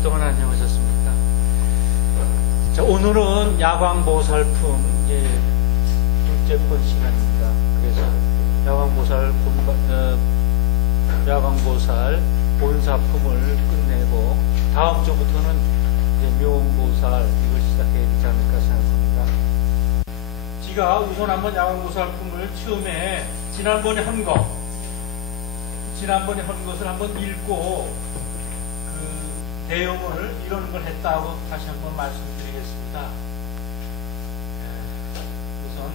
주일 동안 안녕하셨습니까? 자, 오늘은 야광보살품 이제 둘째 번 시간입니다. 그래서 야광보살 본사품을 끝내고 다음 주부터는 이제 묘음보살 이걸 시작해야 되지 않을까 생각합니다. 제가 우선 한번 야광보살품을 처음에 지난번에 한 것을 한번 읽고 그 내용을 이런 걸 했다고 다시 한번 말씀드리겠습니다. 우선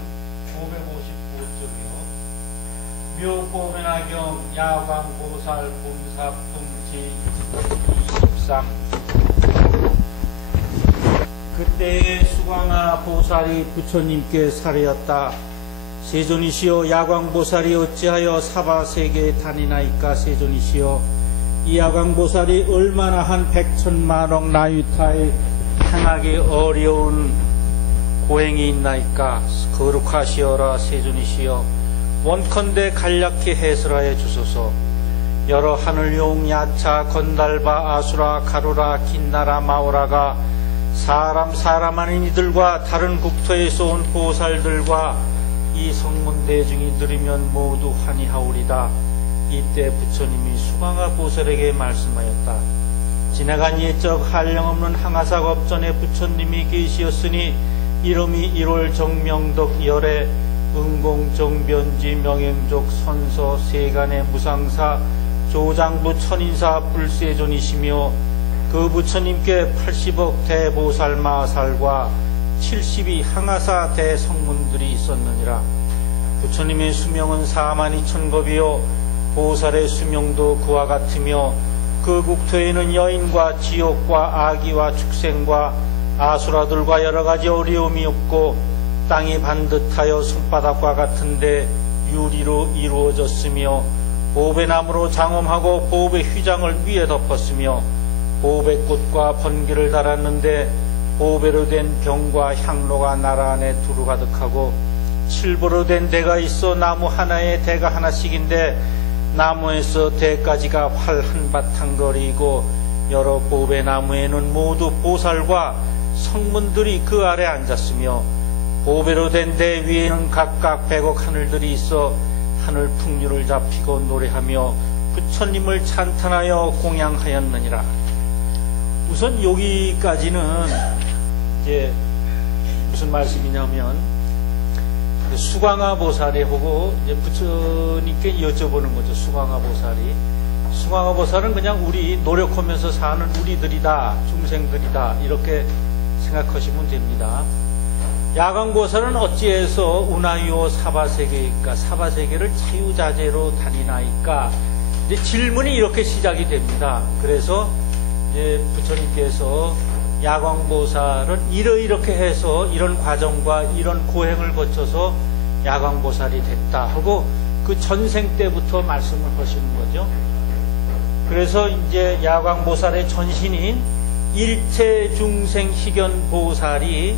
555쪽이요. 묘법연화경 야광보살 본사품 제23. 그때의 수광화 보살이 부처님께 살해였다. 세존이시여, 야광보살이 어찌하여 사바세계에 다니나이까? 세존이시여, 이 야광보살이 얼마나 한 백천만억 나유타에 행하기 어려운 고행이 있나이까? 거룩하시어라. 세존이시여, 원컨대 간략히 해설하여 주소서. 여러 하늘용, 야차, 건달바, 아수라, 가루라, 긴나라, 마오라가 사람 아닌 이들과 다른 국토에서 온 보살들과 이 성문 대중이 들으면 모두 환희하오리다. 이때 부처님이 수광화 보살에게 말씀하였다. 지나간 옛적 한량없는 항아사겁전에 부처님이 계시었으니 이름이 1월 정명덕 열애 응공정변지 명행족 선서 세간의 무상사 조장부 천인사 불세존이시며 그 부처님께 80억 대보살 마살과 72 항아사 대성문들이 있었느니라. 부처님의 수명은 42,000겁이요 보살의 수명도 그와 같으며 그 국토에는 여인과 지옥과 아기와 축생과 아수라들과 여러가지 어려움이 없고 땅이 반듯하여 손바닥과 같은데 유리로 이루어졌으며 보배나무로 장엄하고 보배 휘장을 위에 덮었으며 보배꽃과 번개를 달았는데 보배로 된 병과 향로가 나라 안에 두루 가득하고 칠보로 된 대가 있어 나무 하나에 대가 하나씩인데 나무에서 대까지가 활 한바탕 거리이고 여러 보배나무에는 모두 보살과 성문들이 그 아래 앉았으며 보배로 된 대 위에는 각각 100억 하늘들이 있어 하늘 풍류를 잡히고 노래하며 부처님을 찬탄하여 공양하였느니라. 우선 여기까지는 이제 무슨 말씀이냐면 수광화 보살이 보고 이제 부처님께 여쭤보는 거죠. 수광화 보살은 그냥 우리 노력하면서 사는 우리들이다, 중생들이다, 이렇게 생각하시면 됩니다. 야광보살은 어찌해서 운하유오 사바세계이까? 사바세계를 자유자재로 다니나이까? 이제 질문이 이렇게 시작이 됩니다. 그래서 이제 부처님께서 야광보살은 이렇게 해서 이런 과정과 이런 고행을 거쳐서 야광보살이 됐다 하고 그 전생 때부터 말씀을 하시는 거죠. 그래서 이제 야광보살의 전신인 일체중생 희견보살이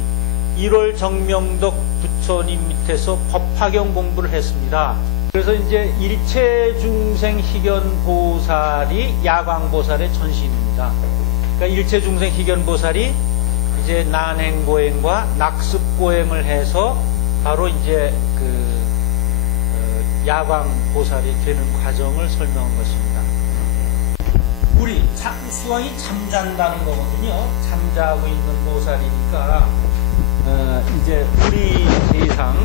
1월 정명덕 부처님 밑에서 법화경 공부를 했습니다. 그래서 이제 일체중생 희견보살이 야광보살의 전신입니다. 그러니까 일체중생 희견보살이 이제 난행고행과 낙습고행을 해서 바로 이제 야광보살이 되는 과정을 설명한 것입니다. 우리 수광이 잠잔다는 거거든요. 잠자고 있는 보살이니까 이제 우리 세상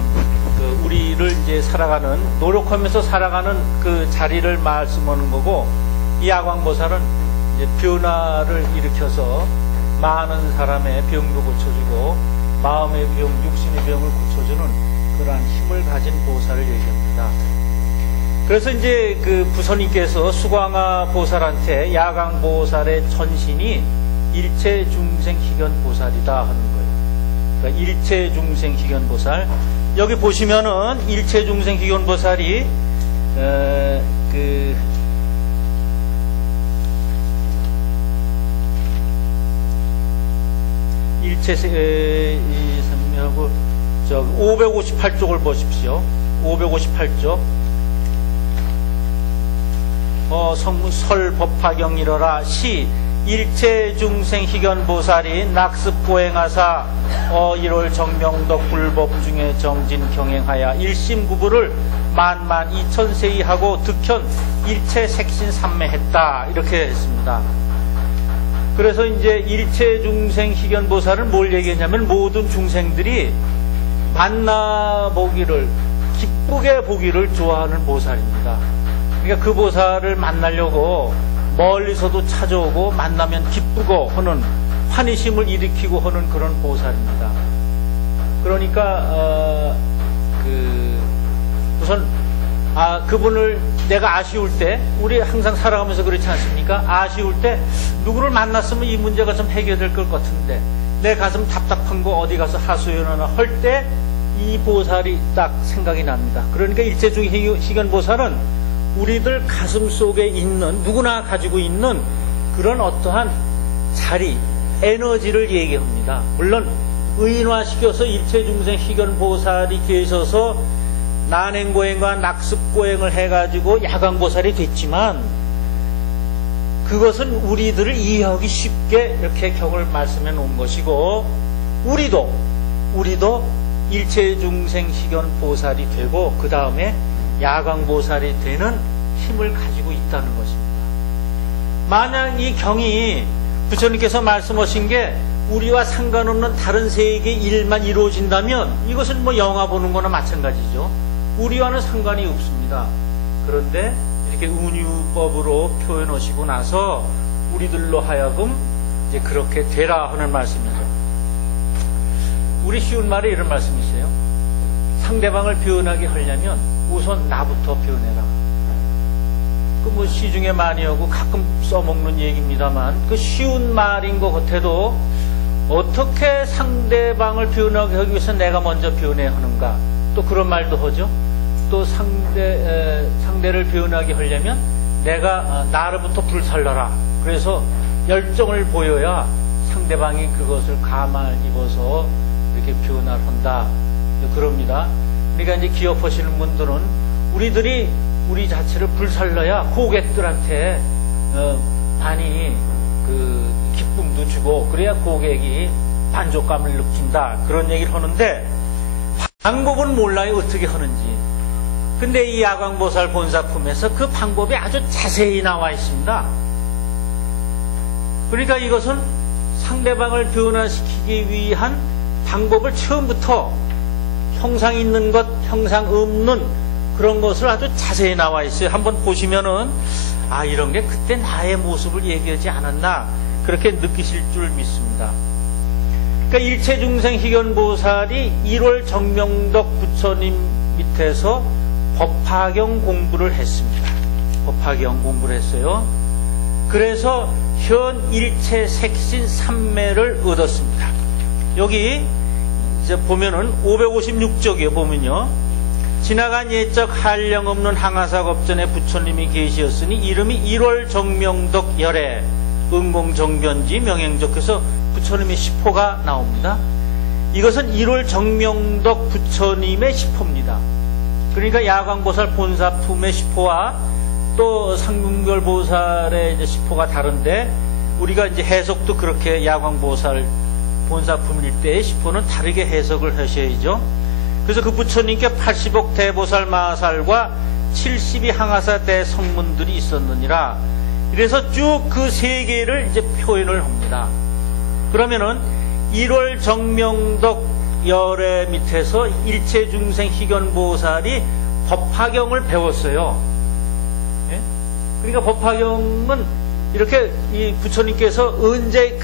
우리를 이제 살아가는 노력하면서 살아가는 그 자리를 말씀하는 거고, 이 야광보살은 이제 변화를 일으켜서 많은 사람의 병도 고쳐주고 마음의 병, 육신의 병을 고쳐주는 그러한 힘을 가진 보살을 얘기합니다. 그래서 이제 그 부처님께서 수광화 보살한테 야광보살의 전신이 일체중생희견보살이다 하는 거예요. 그러니까 일체중생희견보살, 여기 보시면은 일체중생희견보살이 일체하고 558쪽을 보십시오. 558쪽. 성문 설법화경이러라 시 일체중생 희견보살이 낙습고행하사 일월 정명덕 불법 중에 정진 경행하여 일심구부를 만만 2000세이 하고 득현 일체색신 삼매했다. 이렇게 했습니다. 그래서 이제 일체중생 희견보살은 뭘 얘기했냐면 모든 중생들이 만나보기를, 기쁘게 보기를 좋아하는 보살입니다. 그러니까 그 보살을 만나려고 멀리서도 찾아오고 만나면 기쁘고 하는, 환희심을 일으키고 하는 그런 보살입니다. 그러니까 우선 그분을 내가 아쉬울 때, 우리 항상 살아가면서 그렇지 않습니까? 아쉬울 때 누구를 만났으면 이 문제가 좀 해결될 것 같은데 내 가슴 답답한 거 어디 가서 하소연하나 할 때 이 보살이 딱 생각이 납니다. 그러니까 일체중 희견보살은 우리들 가슴 속에 있는, 누구나 가지고 있는 그런 어떠한 자리, 에너지를 얘기합니다. 물론 의인화시켜서 일체중생 희견보살이 계셔서 난행고행과 낙습고행을 해가지고 야광보살이 됐지만 그것은 우리들을 이해하기 쉽게 이렇게 경을 말씀해 놓은 것이고, 우리도 일체중생 희견보살이 되고 그 다음에 야광보살이 되는 힘을 가지고 있다는 것입니다. 만약 이 경이 부처님께서 말씀하신 게 우리와 상관없는 다른 세계의 일만 이루어진다면 이것은 뭐 영화 보는 거나 마찬가지죠. 우리와는 상관이 없습니다. 그런데 이렇게 운유법으로 표현하시고 나서 우리들로 하여금 이제 그렇게 되라 하는 말씀이죠. 우리 쉬운 말에 이런 말씀이 있어요. 상대방을 변하게 하려면 우선 나부터 변해라. 그 뭐 시중에 많이 하고 가끔 써먹는 얘기입니다만 그 쉬운 말인 것 같아도 어떻게 상대방을 변하게 하기 위해서 내가 먼저 변해야 하는가, 또 그런 말도 하죠. 또 상대를 변하게 하려면 내가 나로부터 불살라라. 그래서 열정을 보여야 상대방이 그것을 감을 입어서 이렇게 변화를 한다. 그럽니다. 그러니까 이제 기업하시는 분들은 우리들이 우리 자체를 불살러야 고객들한테 많이 그 기쁨도 주고 그래야 고객이 만족감을 느낀다. 그런 얘기를 하는데 방법은 몰라요. 어떻게 하는지. 근데 이 야광보살 본사품에서 그 방법이 아주 자세히 나와 있습니다. 그러니까 이것은 상대방을 변화시키기 위한 방법을 처음부터 형상 있는 것, 형상 없는 그런 것을 아주 자세히 나와 있어요. 한번 보시면은 이런 게 그때 나의 모습을 얘기하지 않았나 그렇게 느끼실 줄 믿습니다. 그러니까 일체중생 희견보살이 1월 정명덕 부처님 밑에서 법화경 공부를 했습니다. 법화경 공부를 했어요. 그래서 현 일체 색신 삼매를 얻었습니다. 여기 이제 보면은 556쪽에 보면요. 지나간 예적 한량 없는 항하사겁전에 부처님이 계시었으니 이름이 1월 정명덕 열애 은공정변지 명행적. 그래서 부처님의 시포가 나옵니다. 이것은 1월 정명덕 부처님의 시포입니다. 그러니까 야광보살 본사품의 시포와 또 상근별보살의 이제 시포가 다른데 우리가 이제 해석도 그렇게 야광보살 본사품일 때의 시포는 다르게 해석을 하셔야죠. 그래서 그 부처님께 80억 대보살 마살과 72 항하사 대성문들이 있었느니라. 그래서 쭉 그 세 개를 이제 표현을 합니다. 그러면은 1월 정명덕 열애 밑에서 일체중생 희견보살이 법화경을 배웠어요. 예? 그러니까 법화경은 이렇게 이 부처님께서 언제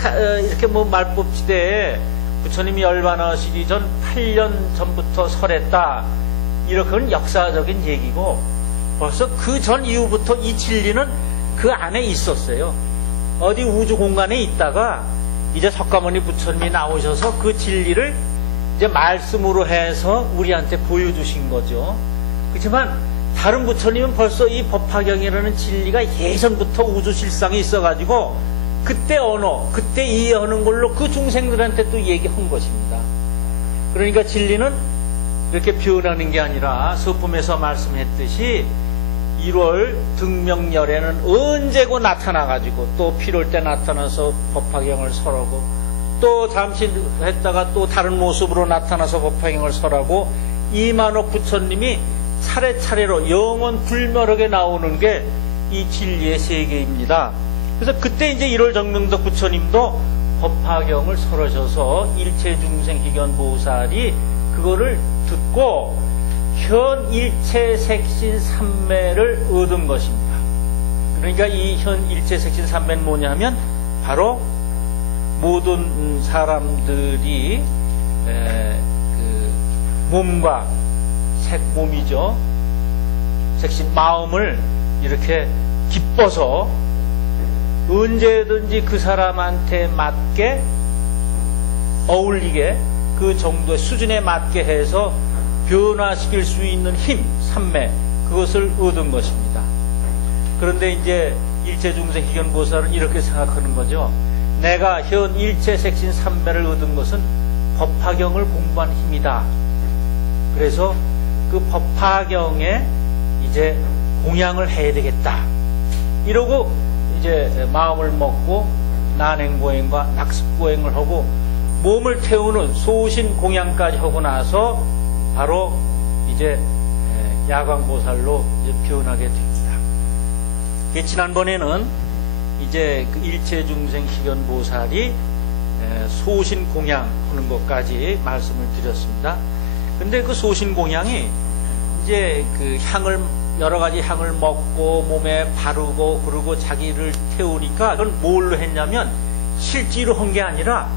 이렇게 뭐 말법지대에 부처님이 열반하시기 전 8년 전부터 설했다. 이렇게는 역사적인 얘기고 벌써 그 전 이후부터 이 진리는 그 안에 있었어요. 어디 우주 공간에 있다가 이제 석가모니 부처님이 나오셔서 그 진리를 이제 말씀으로 해서 우리한테 보여주신 거죠. 그렇지만 다른 부처님은 벌써 이 법화경이라는 진리가 예전부터 우주 실상에 있어가지고 그때 언어, 그때 이해하는 걸로 그 중생들한테 또 얘기한 것입니다. 그러니까 진리는 이렇게 변하는 게 아니라 서품에서 말씀했듯이 1월 등명절에는 언제고 나타나가지고 또 필요할 때 나타나서 법화경을 설하고 또 잠시 했다가 또 다른 모습으로 나타나서 법화경을 설하고 이만옥 부처님이 차례차례로 영원 불멸하게 나오는 게 이 진리의 세계입니다. 그래서 그때 이제 1월 정명덕 부처님도 법화경을 설하셔서 일체중생희견보살이 그거를 듣고 현 일체색신 삼매를 얻은 것입니다. 그러니까 이 현 일체색신 삼매는 뭐냐면 바로 모든 사람들이 그 몸과 몸이죠. 색신 마음을 이렇게 기뻐서 언제든지 그 사람한테 맞게 어울리게 그 정도의 수준에 맞게 해서 변화시킬 수 있는 힘, 삼매, 그것을 얻은 것입니다. 그런데 이제 일체중생희견보살은 이렇게 생각하는 거죠. 내가 현 일체색신 삼매를 얻은 것은 법화경을 공부한 힘이다. 그래서 그 법화경에 이제 공양을 해야 되겠다. 이러고 이제 마음을 먹고 난행보행과 낙습보행을 하고 몸을 태우는 소신 공양까지 하고 나서 바로 이제 야광보살로 이제 변하게 됩니다. 지난번에는 이제 그 일체중생희견보살이 소신 공양하는 것까지 말씀을 드렸습니다. 근데 그 소신 공양이 이제 그 향을 여러 가지 향을 먹고 몸에 바르고 그러고 자기를 태우니까 그건 뭘로 했냐면 실제로 한 게 아니라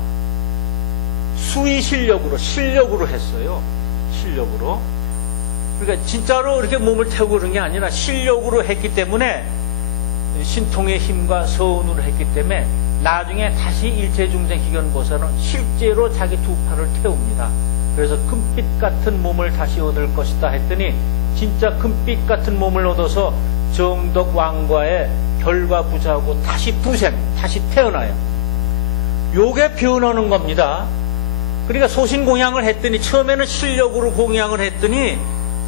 수의 실력으로 했어요. 실력으로. 그러니까 진짜로 이렇게 몸을 태우고 그런 게 아니라 실력으로 했기 때문에 신통의 힘과 서운으로 했기 때문에 나중에 다시 일체중생희견보살은 실제로 자기 두 팔을 태웁니다. 그래서 금빛 같은 몸을 다시 얻을 것이다 했더니 진짜 금빛 같은 몸을 얻어서 정덕 왕과의 별과 부자하고 다시 부생, 다시 태어나요. 요게 변하는 겁니다. 그러니까 소신공양을 했더니 처음에는 실력으로 공양을 했더니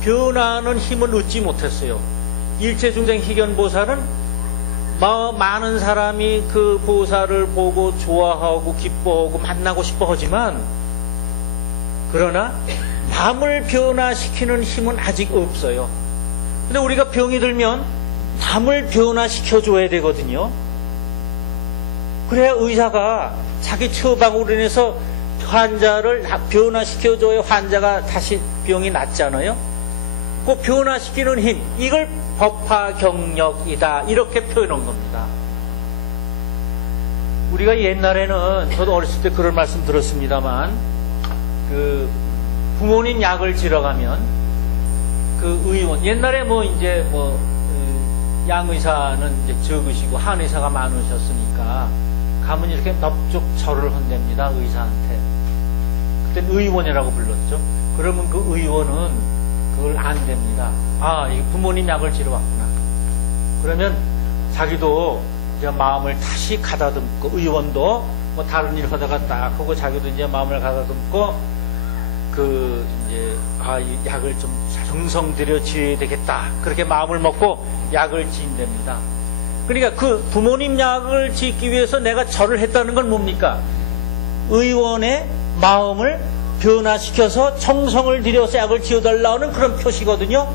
변하는 힘을 얻지 못했어요. 일체중생희견보살은 많은 사람이 그 보살을 보고 좋아하고 기뻐하고 만나고 싶어 하지만 그러나 남을 변화시키는 힘은 아직 없어요. 근데 우리가 병이 들면 남을 변화시켜줘야 되거든요. 그래야 의사가 자기 처방으로 인해서 환자를 변화시켜줘야 환자가 다시 병이 낫잖아요. 그 변화시키는 힘, 이걸 법화경력이다, 이렇게 표현한 겁니다. 우리가 옛날에는, 저도 어렸을 때 그런 말씀 들었습니다만, 그 부모님 약을 지러 가면 그 의원, 옛날에 양의사는 이제 적으시고 한의사가 많으셨으니까 가면 이렇게 넙죽 절을 한답니다, 의사한테. 그땐 의원이라고 불렀죠. 그러면 그 의원은 그걸 안 됩니다. 아, 이 부모님 약을 지러 왔구나. 그러면 자기도 이제 마음을 다시 가다듬고, 의원도 뭐 다른 일 하다가 딱 하고 자기도 이제 마음을 가다듬고, 이 약을 좀 정성 들여 지어야 되겠다. 그렇게 마음을 먹고 약을 지인답니다. 그러니까 그 부모님 약을 짓기 위해서 내가 절을 했다는 건 뭡니까? 의원의 마음을 변화시켜서 정성을 들여서 약을 지어달라는 그런 표시거든요.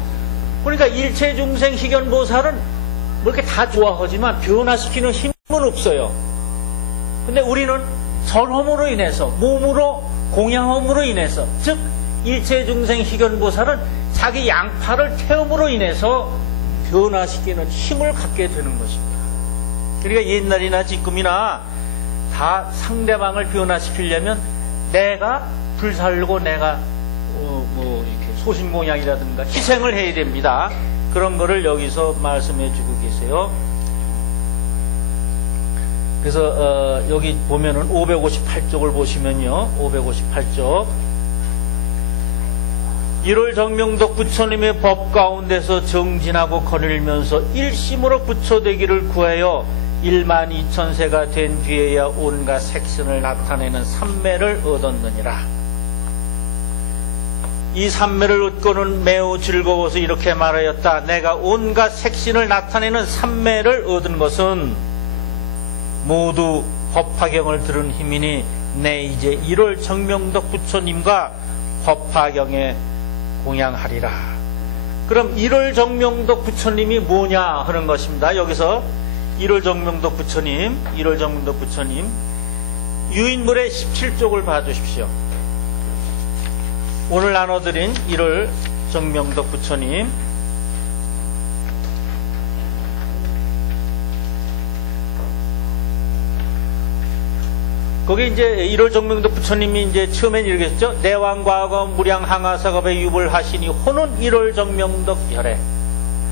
그러니까 일체중생희견보살은 뭐 이렇게 다 좋아하지만 변화시키는 힘은 없어요. 근데 우리는 절험으로 인해서, 몸으로 공양함으로 인해서, 즉 일체중생희견보살은 자기 양팔을 태움으로 인해서 변화시키는 힘을 갖게 되는 것입니다. 그러니까 옛날이나 지금이나 다 상대방을 변화시키려면 내가 불살고 내가 이렇게 소신공양이라든가 희생을 해야 됩니다. 그런 거를 여기서 말씀해 주고 계세요. 그래서 여기 보면은 558쪽을 보시면요, 558쪽 1월 정명덕 부처님의 법 가운데서 정진하고 거닐면서 일심으로 부처되기를 구하여 12,000세가 된 뒤에야 온갖 색신을 나타내는 삼매를 얻었느니라. 이 삼매를 얻고는 매우 즐거워서 이렇게 말하였다. 내가 온갖 색신을 나타내는 삼매를 얻은 것은 모두 법화경을 들은 힘이니 내 이제 1월 정명덕 부처님과 법화경에 공양하리라. 그럼 1월 정명덕 부처님이 뭐냐 하는 것입니다. 여기서 1월 정명덕 부처님 유인물의 17쪽을 봐주십시오. 오늘 나눠드린 1월 정명덕 부처님, 거기 이제 1월 정명덕 부처님이 이제 처음엔 이렇게 했죠. 내왕과거 무량항하사겁에 유불하시니 호는 1월 정명덕 열애.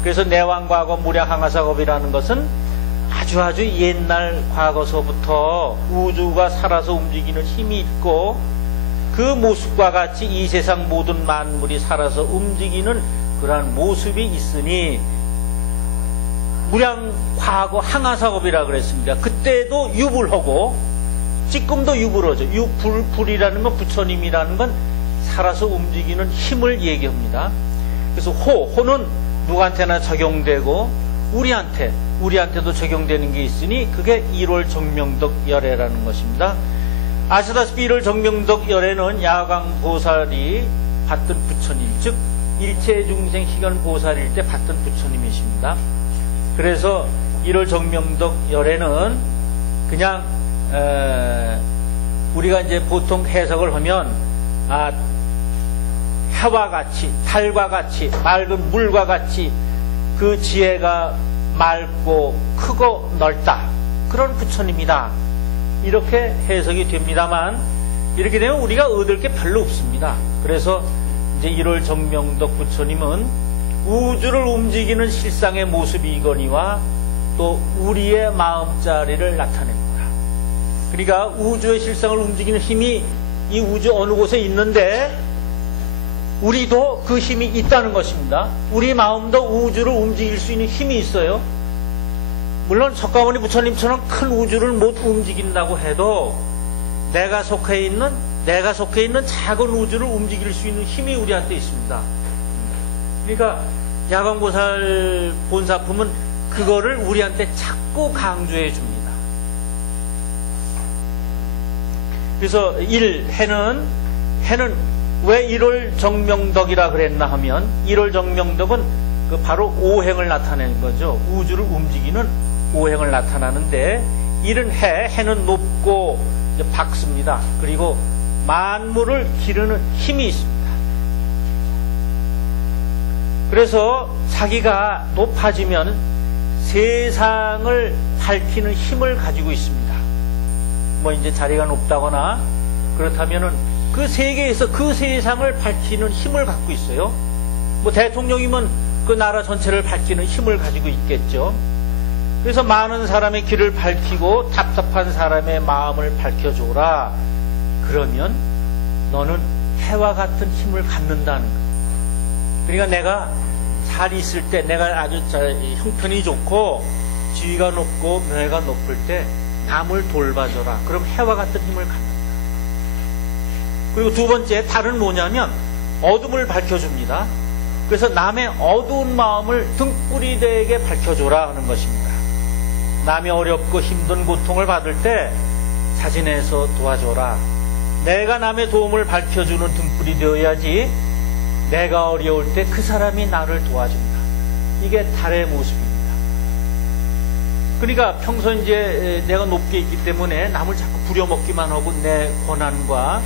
그래서 내왕과거 무량항하사겁이라는 것은 아주 옛날 과거서부터 우주가 살아서 움직이는 힘이 있고 그 모습과 같이 이 세상 모든 만물이 살아서 움직이는 그러한 모습이 있으니 무량과거 항하사겁이라 그랬습니다. 그때도 유불하고 지금도 유불하죠. 불이라는 건 부처님이라는 건 살아서 움직이는 힘을 얘기합니다. 그래서 호는 누구한테나 적용되고 우리한테도 적용되는 게 있으니 그게 1월 정명덕 열애라는 것입니다. 아시다시피 1월 정명덕 열애는 야광보살이 받던 부처님, 즉 일체중생 희견보살일 때 받던 부처님이십니다. 그래서 1월 정명덕 열애는 그냥 우리가 이제 보통 해석을 하면 해와 같이, 달과 같이, 맑은 물과 같이 그 지혜가 맑고 크고 넓다, 그런 부처님이다, 이렇게 해석이 됩니다만 이렇게 되면 우리가 얻을 게 별로 없습니다. 그래서 이제 1월 정명덕 부처님은 우주를 움직이는 실상의 모습이거니와 또 우리의 마음자리를 나타냅니다. 그러니까 우주의 실상을 움직이는 힘이 이 우주 어느 곳에 있는데 우리도 그 힘이 있다는 것입니다. 우리 마음도 우주를 움직일 수 있는 힘이 있어요. 물론 석가모니 부처님처럼 큰 우주를 못 움직인다고 해도 내가 속해 있는 작은 우주를 움직일 수 있는 힘이 우리한테 있습니다. 그러니까 야광보살 본사품은 그거를 우리한테 자꾸 강조해 줍니다. 그래서 해는 왜 1월 정명덕이라 그랬나 하면 1월 정명덕은 그 바로 오행을 나타내는 거죠. 우주를 움직이는 오행을 나타나는데 일은 해는 높고 밝습니다. 그리고 만물을 기르는 힘이 있습니다. 그래서 자기가 높아지면 세상을 밝히는 힘을 가지고 있습니다. 뭐 이제 자리가 높다거나 그렇다면은 그 세계에서 그 세상을 밝히는 힘을 갖고 있어요. 뭐 대통령이면 그 나라 전체를 밝히는 힘을 가지고 있겠죠. 그래서 많은 사람의 길을 밝히고 답답한 사람의 마음을 밝혀줘라. 그러면 너는 해와 같은 힘을 갖는다는 거예요. 그러니까 내가 잘 있을 때, 내가 아주 형편이 좋고 지위가 높고 명예가 높을 때 남을 돌봐줘라. 그럼 해와 같은 힘을 갖는다. 그리고 두 번째, 달은 뭐냐면 어둠을 밝혀줍니다. 그래서 남의 어두운 마음을 등불이되게 밝혀줘라 하는 것입니다. 남이 어렵고 힘든 고통을 받을 때 자진해서 도와줘라. 내가 남의 도움을 밝혀주는 등불이 되어야지 내가 어려울 때 그 사람이 나를 도와준다. 이게 달의 모습입니다. 그러니까 평소 이제 내가 높게 있기 때문에 남을 자꾸 부려먹기만 하고 내 권한과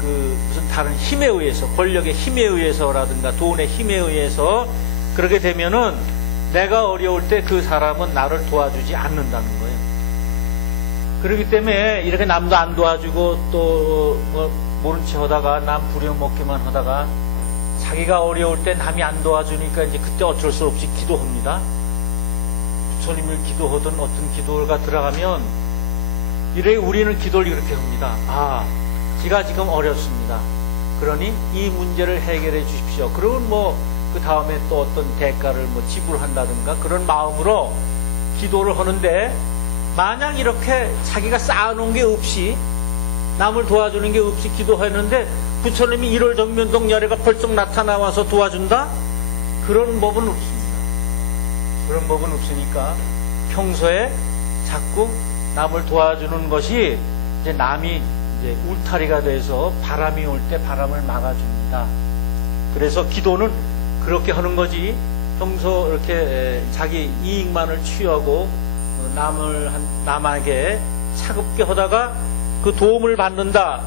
그 무슨 다른 힘에 의해서, 권력의 힘에 의해서라든가 돈의 힘에 의해서 그렇게 되면은 내가 어려울 때 그 사람은 나를 도와주지 않는다는 거예요. 그렇기 때문에 이렇게 남도 안 도와주고 또 모른 체 하다가 남 부려먹기만 하다가 자기가 어려울 때 남이 안 도와주니까 이제 그때 어쩔 수 없이 기도합니다. 부처님을 기도하던 어떤 기도가 들어가면 이래 우리는 기도를 이렇게 합니다. 제가 지금 어렵습니다. 그러니 이 문제를 해결해 주십시오. 그러면 뭐 그 다음에 또 어떤 대가를 뭐 지불한다든가 그런 마음으로 기도를 하는데, 만약 이렇게 자기가 쌓아놓은 게 없이 남을 도와주는 게 없이 기도했는데 부처님이 1월 정면동 열애가 벌쩍 나타나와서 도와준다? 그런 법은 없습니다. 그런 법은 없으니까 평소에 자꾸 남을 도와주는 것이 이제 남이 이제 울타리가 돼서 바람이 올 때 바람을 막아줍니다. 그래서 기도는 그렇게 하는 거지, 평소 이렇게 자기 이익만을 취하고 남에게 차갑게 하다가 그 도움을 받는다.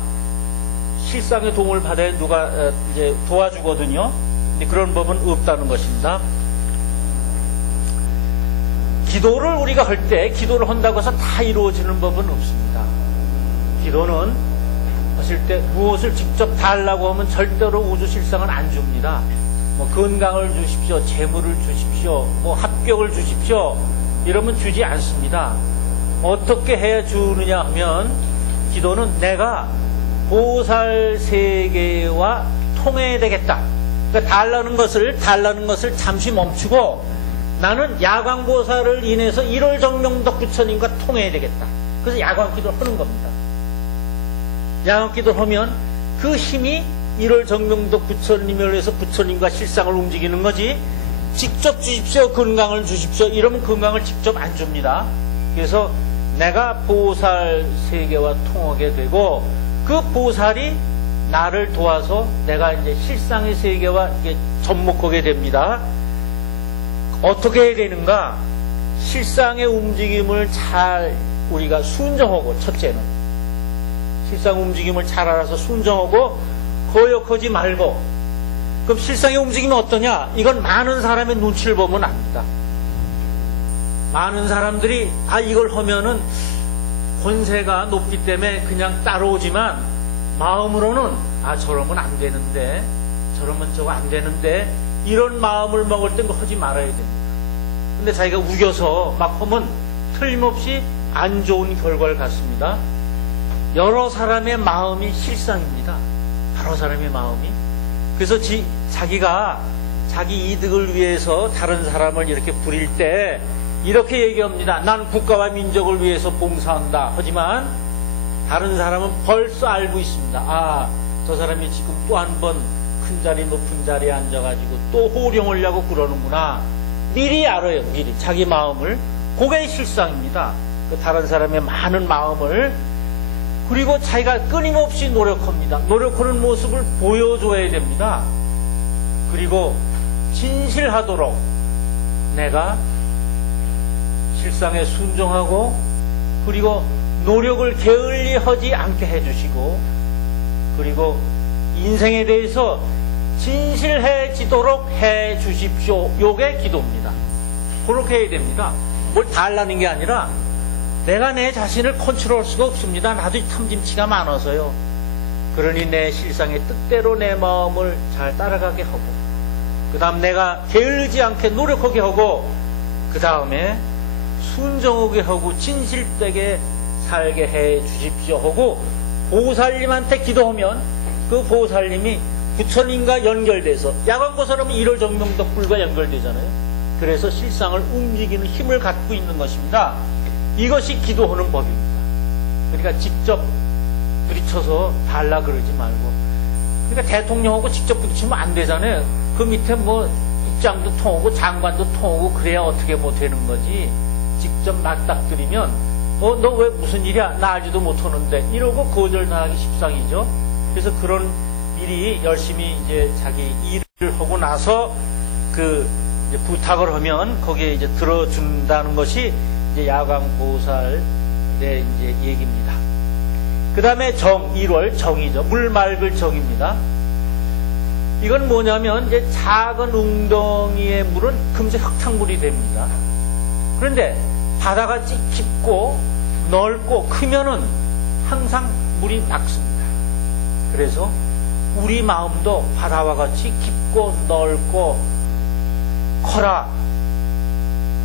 실상의 도움을 받아야 누가 이제 도와주거든요. 근데 그런 법은 없다는 것입니다. 기도를 우리가 할 때, 기도를 한다고 해서 다 이루어지는 법은 없습니다. 기도는 하실 때 무엇을 직접 달라고 하면 절대로 우주 실상은 안 줍니다. 뭐 건강을 주십시오, 재물을 주십시오, 뭐 합격을 주십시오, 이러면 주지 않습니다. 어떻게 해야 주느냐 하면, 기도는 내가 보살 세계와 통해야 되겠다. 그러니까 달라는 것을 잠시 멈추고 나는 야광보살을 인해서 1월 정명덕 부처님과 통해야 되겠다. 그래서 야광기도를 하는 겁니다. 야광기도를 하면 그 힘이 1월 정명덕 부처님을 위해서 부처님과 실상을 움직이는 거지, 직접 주십시오, 건강을 주십시오, 이러면 건강을 직접 안 줍니다. 그래서 내가 보살 세계와 통하게 되고 그 보살이 나를 도와서 내가 이제 실상의 세계와 이게 접목하게 됩니다. 어떻게 해야 되는가? 실상의 움직임을 잘 우리가 순정하고, 첫째는 실상 움직임을 잘 알아서 순정하고 거역하지 말고. 그럼 실상의 움직임이 어떠냐? 이건 많은 사람의 눈치를 보면 압니다. 많은 사람들이 이걸 하면은 권세가 높기 때문에 그냥 따라오지만 마음으로는 저러면 안 되는데, 저러면 저거 안 되는데, 이런 마음을 먹을 땐 그거 하지 말아야 됩니다. 근데 자기가 우겨서 막 하면 틀림없이 안 좋은 결과를 갖습니다. 여러 사람의 마음이 실상입니다. 여러 사람의 마음이. 그래서 자기가 자기 이득을 위해서 다른 사람을 이렇게 부릴 때 이렇게 얘기합니다. 난 국가와 민족을 위해서 봉사한다. 하지만 다른 사람은 벌써 알고 있습니다. 저 사람이 지금 또 한 번 큰 자리, 높은 자리에 앉아가지고 또 호령하려고 그러는구나. 미리 알아요. 미리 자기 마음을. 그게 실상입니다. 그 다른 사람의 많은 마음을. 그리고 자기가 끊임없이 노력합니다. 노력하는 모습을 보여줘야 됩니다. 그리고 진실하도록 내가 실상에 순종하고, 그리고 노력을 게을리하지 않게 해주시고, 그리고 인생에 대해서 진실해지도록 해주십시오. 요게 기도입니다. 그렇게 해야 됩니다. 뭘 달라는 게 아니라 내가 내 자신을 컨트롤할 수가 없습니다. 나도 탐짐치가 많아서요. 그러니 내 실상의 뜻대로 내 마음을 잘 따라가게 하고, 그 다음 내가 게을르지 않게 노력하게 하고, 그 다음에 순정하게 하고 진실되게 살게 해 주십시오 하고 보살님한테 기도하면 그 보살님이 부처님과 연결돼서, 야광보살은 1월 정명덕 불과 연결되잖아요. 그래서 실상을 움직이는 힘을 갖고 있는 것입니다. 이것이 기도하는 법입니다. 그러니까 직접 부딪혀서 달라 그러지 말고, 그러니까 대통령하고 직접 부딪히면 안 되잖아요. 그 밑에 뭐 국장도 통하고 장관도 통하고 그래야 어떻게 뭐 되는 거지. 직접 맞닥뜨리면 너 왜 무슨 일이야? 나 알지도 못하는데 이러고 거절당하기 십상이죠. 그래서 그런 미리 열심히 이제 자기 일을 하고 나서 그 이제 부탁을 하면 거기에 이제 들어준다는 것이 이제 야광보살의 이제 얘기입니다. 그 다음에 1월 정이죠. 물 맑을 정입니다. 이건 뭐냐면 이제 작은 웅덩이의 물은 금세 흙탕물이 됩니다. 그런데 바다가 깊고 넓고 크면은 항상 물이 맑습니다. 그래서 우리 마음도 바다와 같이 깊고 넓고 커라.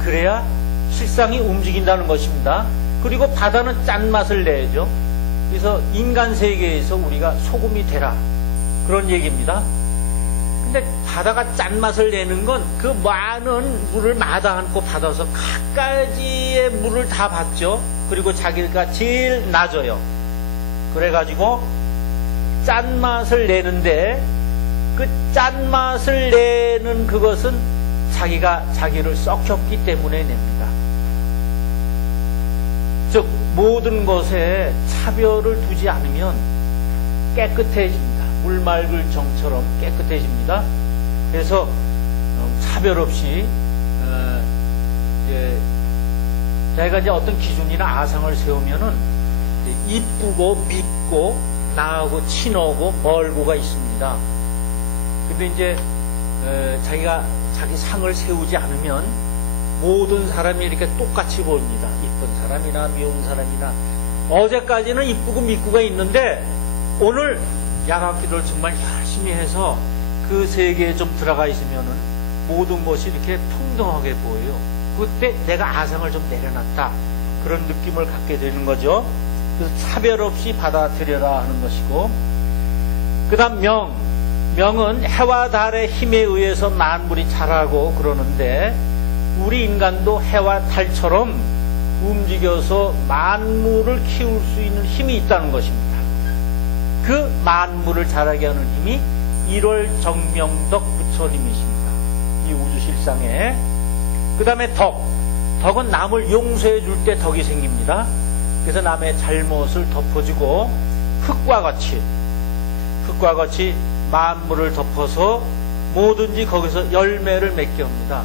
그래야 실상이 움직인다는 것입니다. 그리고 바다는 짠맛을 내죠. 그래서 인간 세계에서 우리가 소금이 되라. 그런 얘기입니다. 근데 바다가 짠맛을 내는 건 그 많은 물을 마다않고 받아서 갖가지의 물을 다 받죠. 그리고 자기가 제일 낮아요. 그래가지고 짠맛을 내는데 그 짠맛을 내는 그것은 자기가 자기를 썩혔기 때문에 냅니다. 즉 모든 것에 차별을 두지 않으면 깨끗해집니다. 물 맑을 정처럼 깨끗해집니다. 그래서 차별 없이 자기가 이제 어떤 기준이나 아상을 세우면은 이쁘고 밉고 나하고 친하고 멀고가 있습니다. 근데 이제 자기가 자기 상을 세우지 않으면 모든 사람이 이렇게 똑같이 보입니다. 이쁜 사람이나 미운 사람이나. 어제까지는 이쁘고 밉고가 있는데 오늘 야간기도를 정말 열심히 해서 그 세계에 좀 들어가 있으면은 모든 것이 이렇게 평등하게 보여요. 그때 내가 아상을 좀 내려놨다. 그런 느낌을 갖게 되는 거죠. 그래서 차별 없이 받아들여라 하는 것이고, 그 다음 명은 해와 달의 힘에 의해서 만물이 자라고 그러는데 우리 인간도 해와 달처럼 움직여서 만물을 키울 수 있는 힘이 있다는 것입니다. 그 만물을 자라게 하는 힘이 1월 정명덕 부처님이십니다. 이 우주실상에. 그 다음에 덕은 남을 용서해 줄 때 덕이 생깁니다. 그래서 남의 잘못을 덮어주고 흙과 같이 만물을 덮어서 뭐든지 거기서 열매를 맺게 합니다.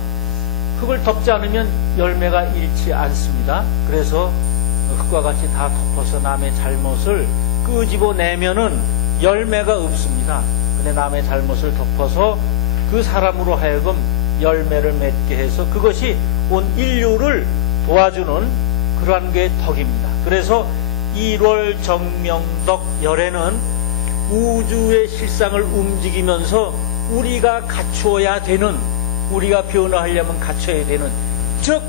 흙을 덮지 않으면 열매가 잃지 않습니다. 그래서 흙과 같이 다 덮어서 남의 잘못을 끄집어내면은 열매가 없습니다. 근데 남의 잘못을 덮어서 그 사람으로 하여금 열매를 맺게 해서 그것이 온 인류를 도와주는 그러한 게 덕입니다. 그래서 1월 정명덕 열에는 우주의 실상을 움직이면서 우리가 갖추어야 되는, 우리가 변화하려면 갖춰야 되는, 즉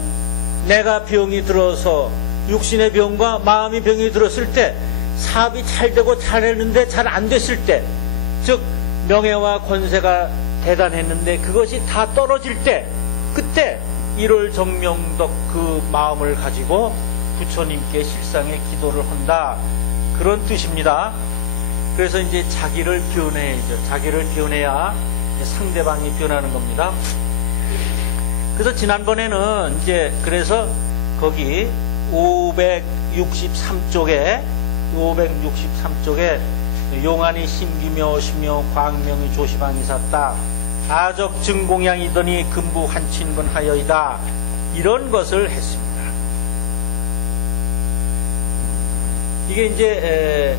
내가 병이 들어서 육신의 병과 마음의 병이 들었을 때 사업이 잘 되고 잘했는데 잘 안 됐을 때, 즉 명예와 권세가 대단했는데 그것이 다 떨어질 때, 그때 1월 정명덕 그 마음을 가지고 부처님께 실상의 기도를 한다, 그런 뜻입니다. 그래서 이제 자기를 변해야죠. 자기를 변해야 상대방이 변하는 겁니다. 그래서 지난번에는 이제 그래서 거기 563쪽에 용안이 심기묘시며 광명이 조시방이 샀다. 아적 증공양이더니 금부 한친분 하여이다. 이런 것을 했습니다. 이게 이제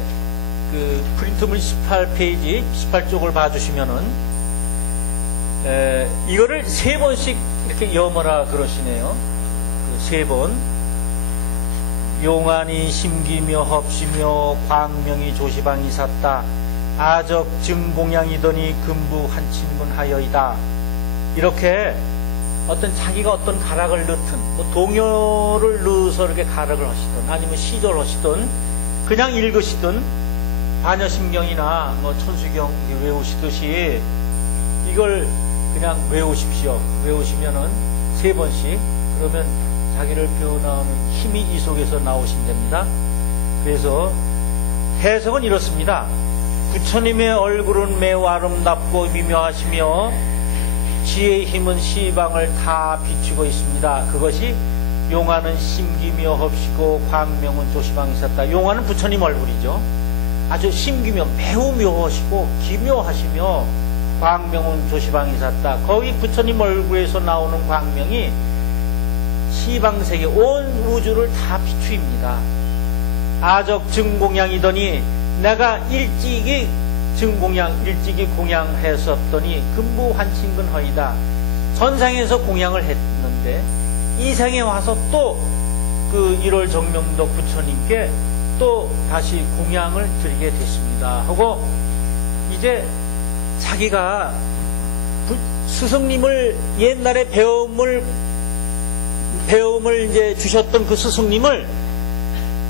그 프린트물 18페이지 18쪽을 봐주시면은 이거를 3번씩 이렇게 염어라 그러시네요. 그 3번. 용안이 심기며 헙시며 광명이 조시방이 샀다. 아적 증공양이더니 금부 한친분 하여이다. 이렇게 어떤 자기가 어떤 가락을 넣든 뭐 동요를 넣어서 이렇게 가락을 하시든 아니면 시조를 하시든 그냥 읽으시든 반야심경이나 뭐 천수경 외우시듯이 이걸 그냥 외우십시오. 외우시면은 3번씩, 그러면 자기를 변화하는 힘이 이 속에서 나오신답니다. 그래서 해석은 이렇습니다. 부처님의 얼굴은 매우 아름답고 미묘하시며 지혜의 힘은 시방을 다 비추고 있습니다. 그것이 용화는 심기묘 헙시고 광명은 조시방이 샀다. 용화는 부처님 얼굴이죠. 아주 심기묘, 매우 묘하시고 기묘하시며 광명은 조시방이 샀다. 거기 부처님 얼굴에서 나오는 광명이 시방세계 온 우주를 다 비추입니다. 아적 증공양이더니 내가 일찍이 공양했었더니 금부 한친근 허이다. 전상에서 공양을 했는데 이생에 와서 또 그 1월 정명덕 부처님께 또 다시 공양을 드리게 됐습니다 하고, 이제 자기가 스승님을 옛날에 배움을 이제 주셨던 그 스승님을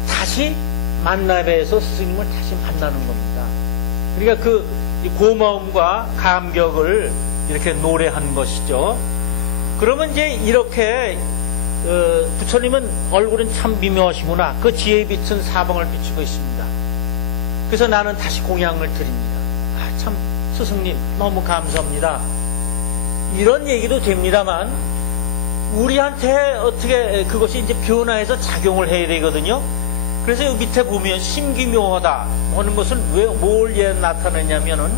다시 만나뵈서 스승님을 다시 만나는 겁니다. 그러니까 그 고마움과 감격을 이렇게 노래한 것이죠. 그러면 이제 이렇게 부처님은 얼굴은 참 미묘하시구나. 그 지혜에 비친 사방을 비추고 있습니다. 그래서 나는 다시 공양을 드립니다. 아, 참 스승님 너무 감사합니다. 이런 얘기도 됩니다만 우리한테 어떻게 그것이 이제 변화해서 작용을 해야 되거든요. 그래서 여기 밑에 보면 심기묘하다 하는 것은 왜 뭘 나타내냐면은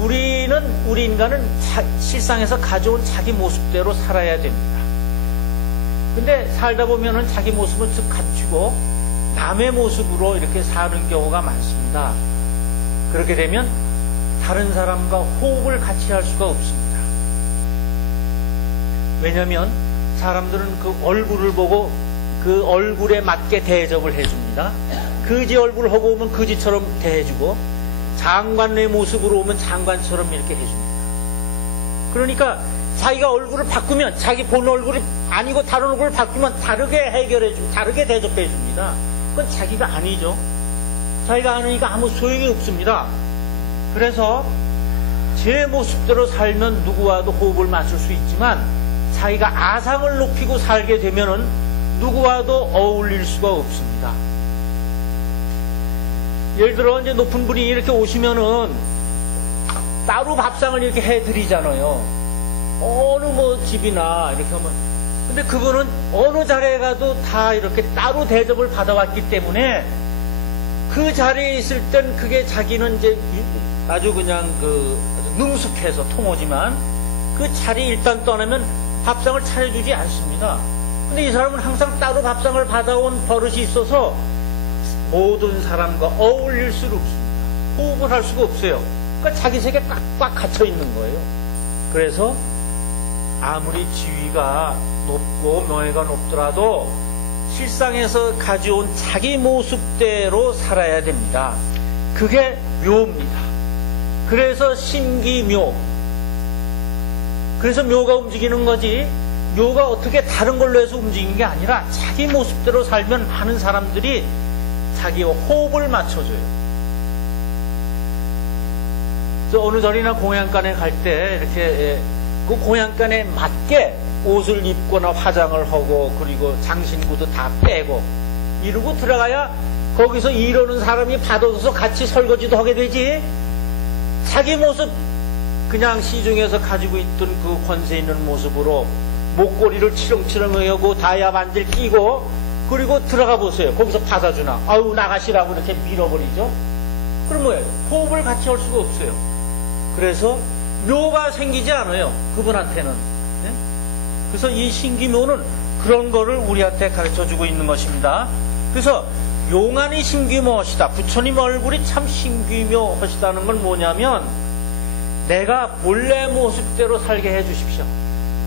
우리 인간은 실상에서 가져온 자기 모습대로 살아야 됩니다. 근데 살다 보면은 자기 모습은 즉 감추고 남의 모습으로 이렇게 사는 경우가 많습니다. 그렇게 되면 다른 사람과 호흡을 같이 할 수가 없습니다. 왜냐하면 사람들은 그 얼굴을 보고 그 얼굴에 맞게 대접을 해줍니다. 거지 얼굴을 하고 오면 거지처럼 대해주고 장관의 모습으로 오면 장관처럼 이렇게 해줍니다. 그러니까 자기가 얼굴을 바꾸면 자기 본 얼굴이 아니고 다른 얼굴을 바꾸면 다르게 해결해주고 다르게 대접해줍니다. 그건 자기가 아니죠. 자기가 아니니까 아무 소용이 없습니다. 그래서 제 모습대로 살면 누구와도 호흡을 맞출 수 있지만 자기가 아상을 높이고 살게 되면은 누구와도 어울릴 수가 없습니다. 예를 들어 이제 높은 분이 이렇게 오시면은 따로 밥상을 이렇게 해드리잖아요. 어느 뭐 집이나 이렇게 하면. 근데 그분은 어느 자리에 가도 다 이렇게 따로 대접을 받아왔기 때문에 그 자리에 있을 땐 그게 자기는 이제 아주 그냥 아주 능숙해서 통하지만 그 자리 일단 떠나면 밥상을 차려주지 않습니다. 근데 이 사람은 항상 따로 밥상을 받아온 버릇이 있어서 모든 사람과 어울릴 수가 없습니다. 호흡을 할 수가 없어요. 그러니까 자기 세계에 꽉꽉 갇혀 있는 거예요. 그래서 아무리 지위가 높고 명예가 높더라도 실상에서 가져온 자기 모습대로 살아야 됩니다. 그게 묘입니다. 그래서 심기묘. 그래서 묘가 움직이는 거지 묘가 어떻게 다른 걸로 해서 움직이는 게 아니라 자기 모습대로 살면 많은 사람들이 자기와 호흡을 맞춰줘요. 그래서 어느 절이나 공양간에 갈 때 이렇게 그 공양간에 맞게 옷을 입거나 화장을 하고 그리고 장신구도 다 빼고 이러고 들어가야 거기서 이러는 사람이 받아서 같이 설거지도 하게 되지. 자기 모습 그냥 시중에서 가지고 있던 그 권세 있는 모습으로 목걸이를 치렁치렁하고 다이아 반지를 끼고 그리고 들어가 보세요. 거기서 받아주나 아유 나가시라고 이렇게 밀어버리죠. 그럼 뭐예요? 호흡을 같이 할 수가 없어요. 그래서 묘가 생기지 않아요. 그분한테는. 네? 그래서 이 신기묘는 그런 거를 우리한테 가르쳐주고 있는 것입니다. 그래서 용안이 신기묘하시다. 부처님 얼굴이 참 신기묘하시다는 건 뭐냐면 내가 본래 모습대로 살게 해주십시오.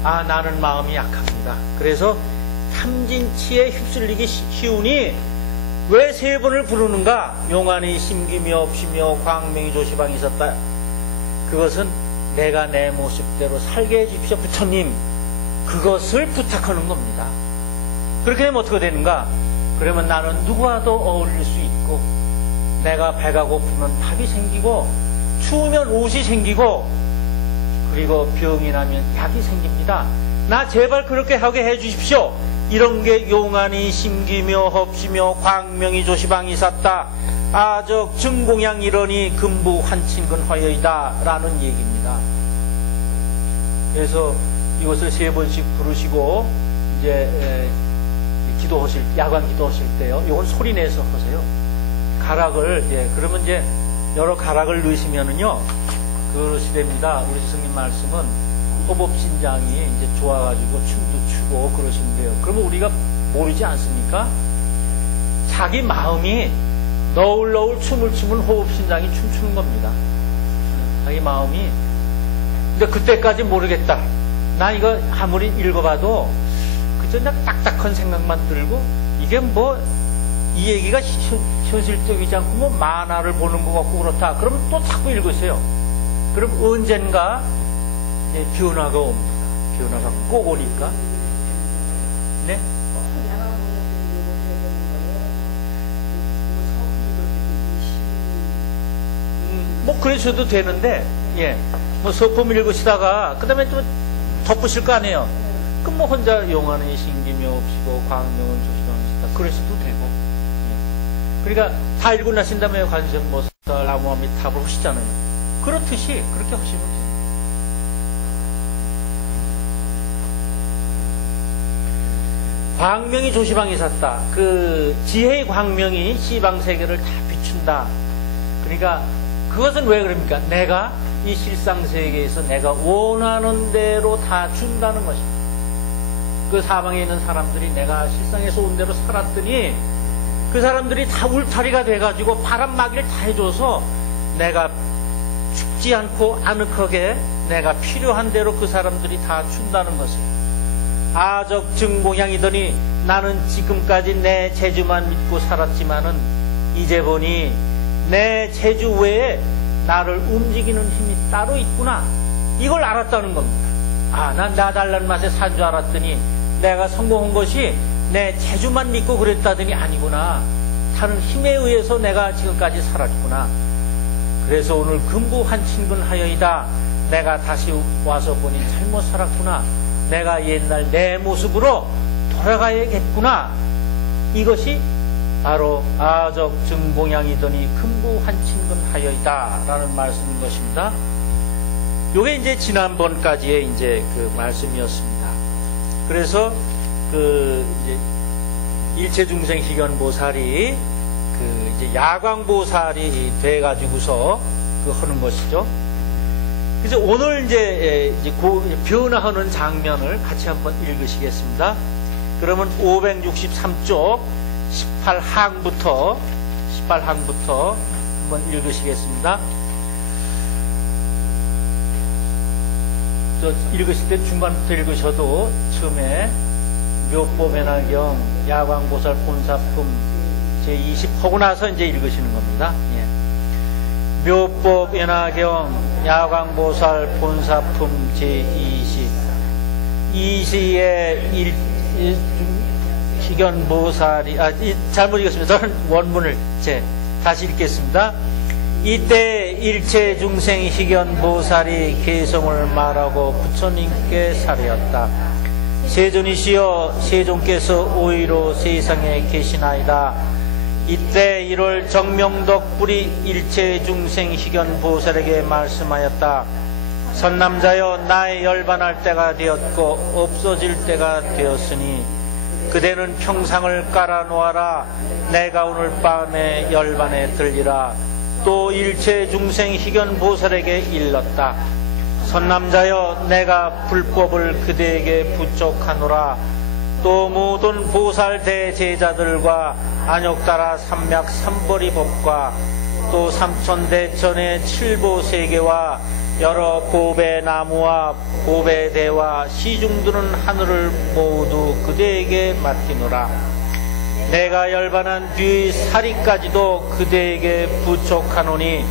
아 나는 마음이 약합니다. 그래서 탐진치에 휩쓸리기 쉬우니 왜 세 번을 부르는가? 용안이 심기묘 없이묘 광명이 조시방이 있었다. 그것은 내가 내 모습대로 살게 해주십시오. 부처님 그것을 부탁하는 겁니다. 그렇게 되면 어떻게 되는가? 그러면 나는 누구와도 어울릴 수 있고 내가 배가 고프면 밥이 생기고 추우면 옷이 생기고 그리고 병이 나면 약이 생깁니다. 나 제발 그렇게 하게 해주십시오. 이런 게 용안이 심기묘 없이묘 광명이 조시방이 샀다. 아적 증공양 이러니 금부 환친근 허여이다 라는 얘기입니다. 그래서 이것을 세 번씩 부르시고 이제 기도하실 야간 기도하실 때요. 이건 소리 내서 하세요. 가락을 그러면 이제 여러 가락을 넣으시면은요 그러시됩니다. 우리 스승님 말씀은 호법신장이 이제 좋아가지고 춤도 추고 그러신대요. 그러면 우리가 모르지 않습니까? 자기 마음이 너울너울 춤을 추면 호흡신장이 춤추는 겁니다. 자기 마음이. 근데 그때까지 모르겠다. 나 이거 아무리 읽어봐도 그저 그냥 딱딱한 생각만 들고 이게 뭐 이 얘기가 현실적이지 않고 뭐 만화를 보는 것 같고 그렇다. 그러면 또 자꾸 읽으세요. 그럼 언젠가 이제 변화가 옵니다. 변화가 꼭 오니까. 네? 뭐 그러셔도 되는데 뭐 서품 읽으시다가 그 다음에 좀 덮으실 거 아니에요. 그럼 뭐 혼자 용안의 신기묘 없이고 광명은 조시방이시다 그러셔도 되고 그러니까 다 읽고 나신 다음에 관세음보살 나무아미타불 하시잖아요. 그렇듯이 그렇게 하시면 돼요. 광명이 조시방에 샀다. 그 지혜의 광명이 시방세계를 다 비춘다. 그러니까 그것은 왜 그럽니까? 내가 이 실상세계에서 내가 원하는 대로 다 준다는 것입니다. 그 사방에 있는 사람들이 내가 실상에서 온 대로 살았더니 그 사람들이 다 울타리가 돼가지고 바람막이를 다 해줘서 내가 죽지 않고 아늑하게 내가 필요한 대로 그 사람들이 다 준다는 것을. 아적 증공양이더니 나는 지금까지 내 재주만 믿고 살았지만은 이제 보니 내 재주 외에 나를 움직이는 힘이 따로 있구나. 이걸 알았다는 겁니다. 아, 난 나 달라는 맛에 산 줄 알았더니 내가 성공한 것이 내 재주만 믿고 그랬다더니 아니구나. 다른 힘에 의해서 내가 지금까지 살았구나. 그래서 오늘 금부환친근하여이다. 내가 다시 와서 보니 잘못 살았구나. 내가 옛날 내 모습으로 돌아가야겠구나. 이것이 바로 아적 증공양이더니 금부환친근하여이다 라는 말씀인 것입니다. 요게 이제 지난번까지의 이제 그 말씀이었습니다. 그래서 그 이제 일체중생 희견보살이 그 이제 야광보살이 돼가지고서 그 하는 것이죠. 그래서 오늘 이제 변화하는 장면을 같이 한번 읽으시겠습니다. 그러면 563쪽 18항부터 한번 읽으시겠습니다. 저 읽으실 때 중간부터 읽으셔도 처음에 묘법연화경 야광보살 본사품 제20 하고 나서 이제 읽으시는 겁니다. 예. 묘법연화경 야광보살 본사품 제20 이시의 희견보살이 잘못 읽었습니다. 저는 원문을 다시 읽겠습니다. 이때 일체중생 희견보살이 개성을 말하고 부처님께 사례었다. 세존이시여 세존께서 오히려 세상에 계시나이다. 이때 1월 정명덕 불이 일체중생 희견보살에게 말씀하였다. 선남자여 나의 열반할 때가 되었고 없어질 때가 되었으니 그대는 평상을 깔아놓아라. 내가 오늘 밤에 열반에 들리라. 또 일체중생 희견보살에게 일렀다. 선남자여 내가 불법을 그대에게 부족하노라. 또 모든 보살 대제자들과 안욕따라 삼맥 삼벌이 법과 또 삼천대천의 칠보세계와 여러 보배 나무와 보배 대와 시중드는 하늘을 모두 그대에게 맡기노라. 내가 열반한 뒤의 사리까지도 그대에게 부족하노니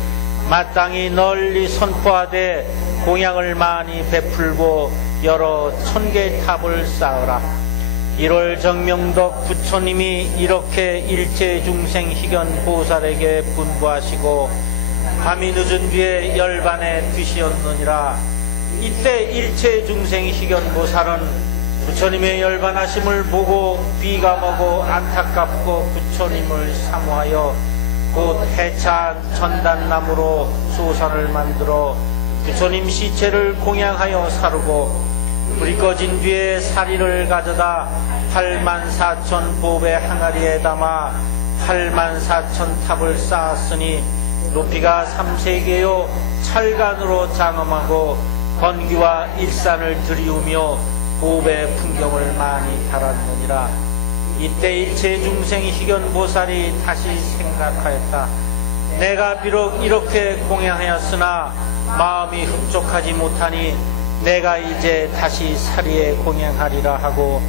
마땅히 널리 선포하되 공양을 많이 베풀고 여러 천개 탑을 쌓으라. 1월 정명덕 부처님이 이렇게 일체중생 희견보살에게 분부하시고 밤이 늦은 뒤에 열반에 드시었느니라. 이때 일체중생 희견보살은 부처님의 열반하심을 보고 비감하고 안타깝고 부처님을 사모하여 곧 해찬 전단나무로 소산을 만들어 부처님 시체를 공양하여 사르고 불이 꺼진 뒤에 사리를 가져다 84,000 보배 항아리에 담아 84,000 탑을 쌓았으니 높이가 3세계요 찰간으로 장엄하고 건기와 일산을 들이우며 보배 풍경을 많이 달았느니라. 이때 일체중생 희견보살이 다시 생각하였다. 내가 비록 이렇게 공양하였으나 마음이 흡족하지 못하니 내가 이제 다시 사리에 공양하리라 하고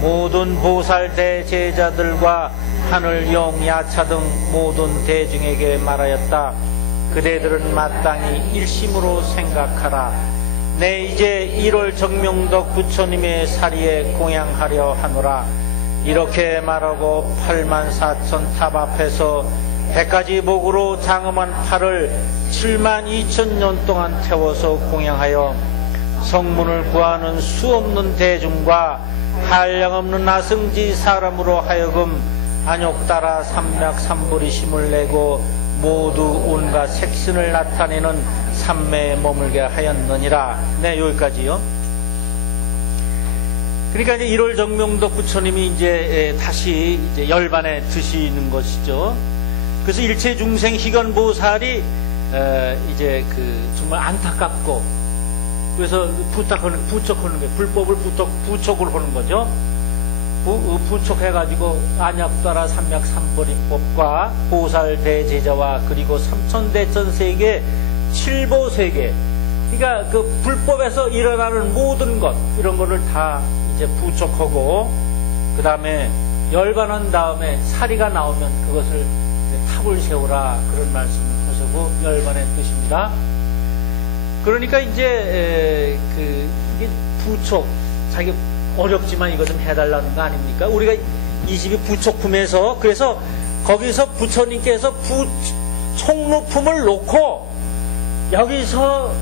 모든 보살 대제자들과 하늘용 야차 등 모든 대중에게 말하였다. 그대들은 마땅히 일심으로 생각하라. 내 이제 1월 정명덕 부처님의 사리에 공양하려 하노라. 이렇게 말하고 84,000 탑 앞에서 100가지 목으로 장엄한 팔을 72,000년 동안 태워서 공양하여 성문을 구하는 수없는 대중과 한량없는 나승지 사람으로 하여금 안욕따라 삼맥삼불이 힘을 내고 모두 온갖 색신을 나타내는 삼매에 머물게 하였느니라. 네, 여기까지요. 그러니까 이제 1월 정명덕 부처님이 이제 다시 이제 열반에 드시는 것이죠. 그래서 일체중생 희견보살이 이제 정말 안타깝고, 그래서 부척하는 거예요. 불법을 부척을 하는 거죠. 부척해가지고 안약따라 삼맥삼보리법과 보살 대제자와 그리고 삼천대천세계 칠보세계, 그러니까 그 불법에서 일어나는 모든 것, 이런 거를 다 이제 부척하고, 그 다음에 열반한 다음에 사리가 나오면 그것을 탑을 세우라, 그런 말씀을 하시고 열반의 뜻입니다. 그러니까 이제 이게 부척, 자기 어렵지만 이거 좀 해달라는 거 아닙니까? 우리가 22 부척품에서, 그래서 거기서 부처님께서 총루품을 놓고 여기서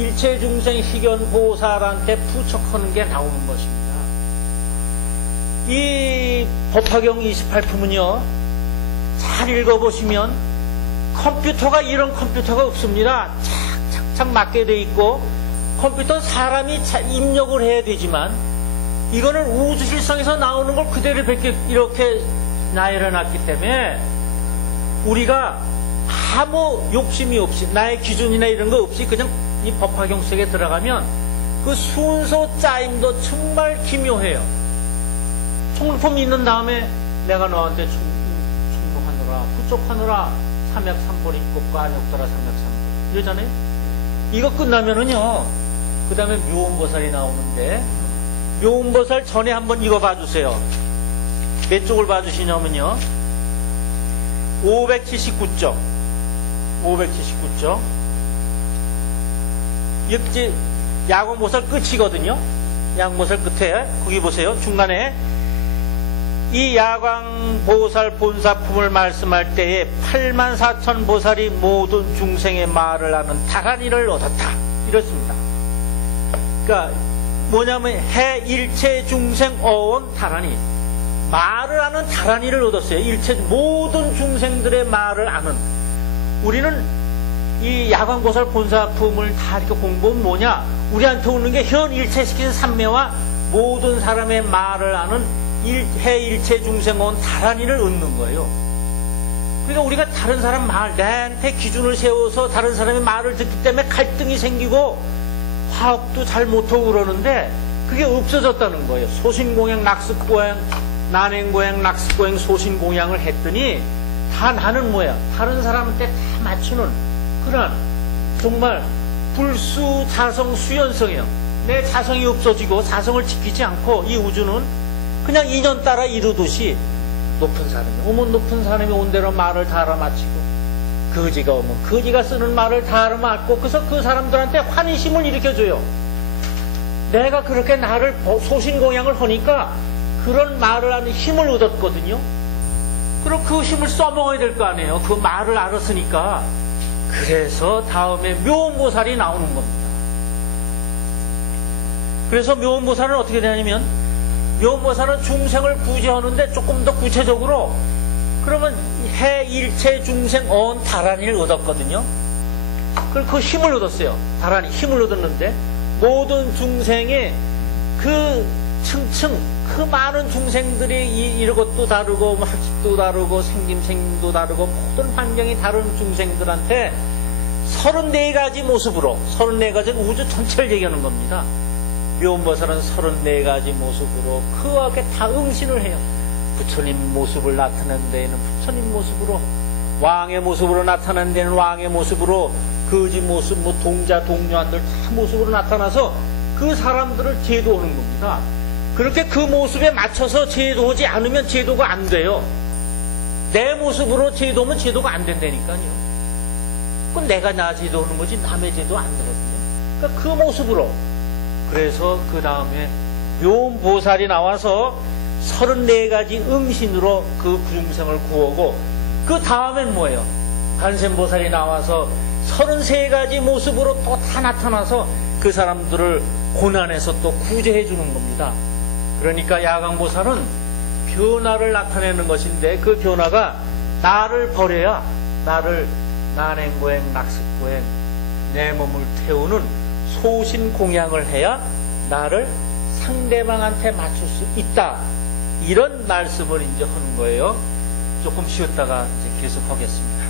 일체중생 희견보살한테 부척하는 게 나오는 것입니다. 이 법화경 28품은요, 잘 읽어보시면 컴퓨터가 이런 컴퓨터가 없습니다. 착착착 맞게 돼 있고, 컴퓨터는 사람이 입력을 해야 되지만, 이거는 우주실상에서 나오는 걸 그대로 이렇게 나열해놨기 때문에 우리가 아무 욕심이 없이, 나의 기준이나 이런 거 없이 그냥 이 법화경 속에 들어가면 그 순서 짜임도 정말 기묘해요. 총루품 있는 다음에 내가 너한테 충동하느라, 부족하느라 삼맥삼보리법과 안욕따라 삼맥삼보리 이러잖아요. 이거 끝나면은요, 그 다음에 묘음보살이 나오는데, 묘음보살 전에 한번 이거 봐주세요. 몇 쪽을 봐주시냐면요, 579쪽. 579쪽. 이제 야광보살 끝이거든요. 야광보살 끝에 거기 보세요. 중간에 이 야광보살 본사품을 말씀할 때에 84,000 보살이 모든 중생의 말을 하는 다란이를 얻었다, 이렇습니다. 그러니까 뭐냐면 해 일체 중생 어원 다란이, 말을 하는 다란이를 얻었어요. 일체 모든 중생들의 말을 아는. 우리는 이 야광보살 본사품을 다 이렇게 공부하면 뭐냐, 우리한테 오는 게 현 일체시킨 삼매와 모든 사람의 말을 아는 해 일체 중생 어원 다란이를 얻는 거예요. 그러니까 우리가 다른 사람 말, 나한테 기준을 세워서 다른 사람의 말을 듣기 때문에 갈등이 생기고 화합도 잘 못하고 그러는데, 그게 없어졌다는 거예요. 소신공양, 낙습고양, 난행고양, 낙습고양, 소신공양을 했더니 다 나는 뭐야, 다른 사람한테 다 맞추는 그런 정말 불수 자성 수연성이에요. 내 자성이 없어지고 자성을 지키지 않고 이 우주는 그냥 인연 따라 이루듯이 높은 사람이 오면 높은 사람이 온 대로 말을 다 알아맞히고, 거지가 오면 거지가 쓰는 말을 다 알아맞고, 그래서 그 사람들한테 환희심을 일으켜줘요. 내가 그렇게 나를 소신공양을 하니까 그런 말을 하는 힘을 얻었거든요. 그럼 그 힘을 써먹어야 될 거 아니에요. 그 말을 알았으니까. 그래서 다음에 묘음보살이 나오는 겁니다. 그래서 묘음보살은 어떻게 되냐면, 묘음보살은 중생을 구제하는데 조금 더 구체적으로, 그러면 해 일체 중생 어원 다란이를 얻었거든요. 그 힘을 얻었어요. 다란이 힘을 얻었는데, 모든 중생의 그 층층, 그 많은 중생들이 이것도 다르고 학습도 다르고 생김도 다르고 모든 환경이 다른 중생들한테 34가지 모습으로, 34가지는 우주 전체를 얘기하는 겁니다. 묘음보살은 34가지 모습으로 그와게 다 응신을 해요. 부처님 모습을 나타내는 데에는 부처님 모습으로, 왕의 모습으로 나타내는 데는 왕의 모습으로, 거지 모습, 동자, 동료한들 다 모습으로 나타나서 그 사람들을 제도하는 겁니다. 그렇게 그 모습에 맞춰서 제도하지 않으면 제도가 안 돼요. 내 모습으로 제도하면 제도가 안 된다니까요. 그건 내가 나 제도하는 거지 남의 제도 안 되거든요. 그러니까 그 모습으로. 그래서 그 다음에 묘음보살이 나와서 34가지 응신으로 그 중생을 구하고, 그 다음엔 뭐예요? 간센보살이 나와서 33가지 모습으로 또 다 나타나서 그 사람들을 고난에서 또 구제해 주는 겁니다. 그러니까 야광보살은 변화를 나타내는 것인데 그 변화가 나를 버려야 나를 난행고행, 낙습고행, 내 몸을 태우는 소신공양을 해야 나를 상대방한테 맞출 수 있다. 이런 말씀을 이제 하는 거예요. 조금 쉬었다가 이제 계속하겠습니다.